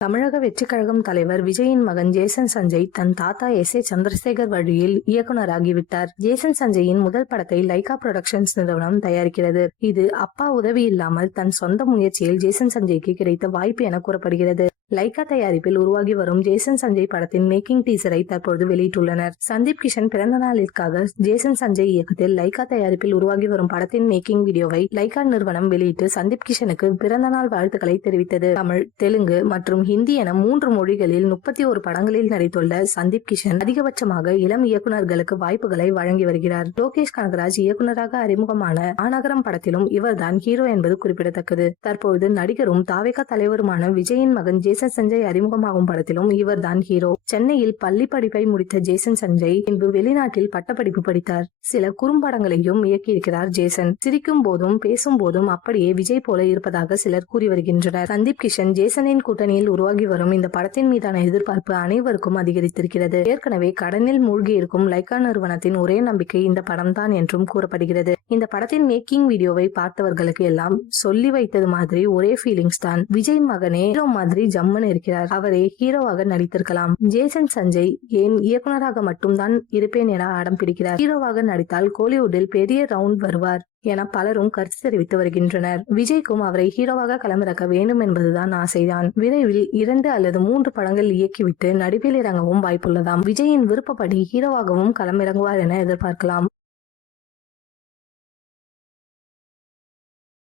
தமிழக வெற்றிக் கழகம் தலைவர் விஜயின் மகன் ஜேசன் சஞ்சய் தன் தாத்தா எஸ் ஏ சந்திரசேகர் வழியில் இயக்குனராகிவிட்டார் ஜேசன் சஞ்சயின் முதல் படத்தை லைகா புரொடக்ஷன்ஸ் நிறுவனம் தயாரிக்கிறது. இது அப்பா உதவி இல்லாமல் தன் சொந்த முயற்சியில் ஜேசன் சஞ்சய்க்கு கிடைத்த வாய்ப்பு என கூறப்படுகிறது. லைகா தயாரிப்பில் உருவாகி வரும் ஜேசன் சஞ்சய் படத்தின் மேக்கிங் டீசரை தற்பொழுது வெளியிட்டுள்ளனர். சந்தீப் கிஷன் பிறந்த நாளிற்காக ஜேசன் சஞ்சய் இயக்கத்தில் லைகா தயாரிப்பில் உருவாகி வரும் படத்தின் மேக்கிங் வீடியோவை லைகா நிறுவனம் வெளியிட்டு சந்தீப் கிஷனுக்கு பிறந்த நாள் வாழ்த்துக்களை தெரிவித்தது. தமிழ் தெலுங்கு மற்றும் ஹிந்தி என மூன்று மொழிகளில் முப்பத்தி ஒரு படங்களில் நடித்துள்ள சந்தீப் கிஷன் அதிகபட்சமாக இளம் இயக்குநர்களுக்கு வாய்ப்புகளை வழங்கி வருகிறார். லோகேஷ் கனகராஜ் இயக்குனராக அறிமுகமான ஆனகரம் படத்திலும் இவர்தான் ஹீரோ என்பது குறிப்பிடத்தக்கது. தற்பொழுது நடிகரும் தாவேகா தலைவருமான விஜயின் மகன் ஜேசன் சஞ்சய் அறிமுகமாகும் படத்திலும் இவர்தான் ஹீரோ சென்னையில் பள்ளி படிப்பை முடித்த ஜேசன் சஞ்சய் பின்பு வெளிநாட்டில் பட்டப்படிப்பு படித்தார். சில குறும்படங்களையும் இயக்கியிருக்கிறார் ஜேசன். சிரிக்கும் போதும் பேசும் போதும் அப்படியே விஜய் போல இருப்பதாக சிலர் கூறி வருகின்றனர். சந்தீப் கிஷன் ஜேசனின் கூட்டணியில் உருவாகி வரும் இந்த படத்தின் மீதான எதிர்பார்ப்பு அனைவருக்கும் அதிகரித்திருக்கிறது. ஏற்கனவே கடனில் மூழ்கி இருக்கும் லைகா நிறுவனத்தின் ஒரே நம்பிக்கை இந்த படம் தான் என்றும் கூறப்படுகிறது. இந்த படத்தின் மேக்கிங் வீடியோவை பார்த்தவர்களுக்கு எல்லாம் சொல்லி வைத்தது மாதிரி ஒரே ஃபீலிங்ஸ் தான். விஜய் மகனே ஹீரோ மாதிரி ஜம்முன்னு இருக்கிறார். அவரே ஹீரோவாக நடித்திருக்கலாம். ஜேசன் சஞ்சய் ஏன் இயக்குனராக மட்டும்தான் இருப்பேன் என அடம் பிடிக்கிறார். ஹீரோவாக நடித்தால் கோலிவுட்டில் பெரிய ரவுண்ட் வருவார் என பலரும் கருத்து தெரிவித்து வருகின்றனர். விஜய்க்கும் அவரை ஹீரோவாக களமிறக்க வேண்டும் என்பதுதான் ஆசைதான். விரைவில் இரண்டு அல்லது மூன்று படங்கள் இயக்கிவிட்டு நடிப்பில் இறங்கவும் வாய்ப்புள்ளதாம். விஜயின் விருப்பப்படி ஹீரோவாகவும் களமிறங்குவார் என எதிர்பார்க்கலாம்.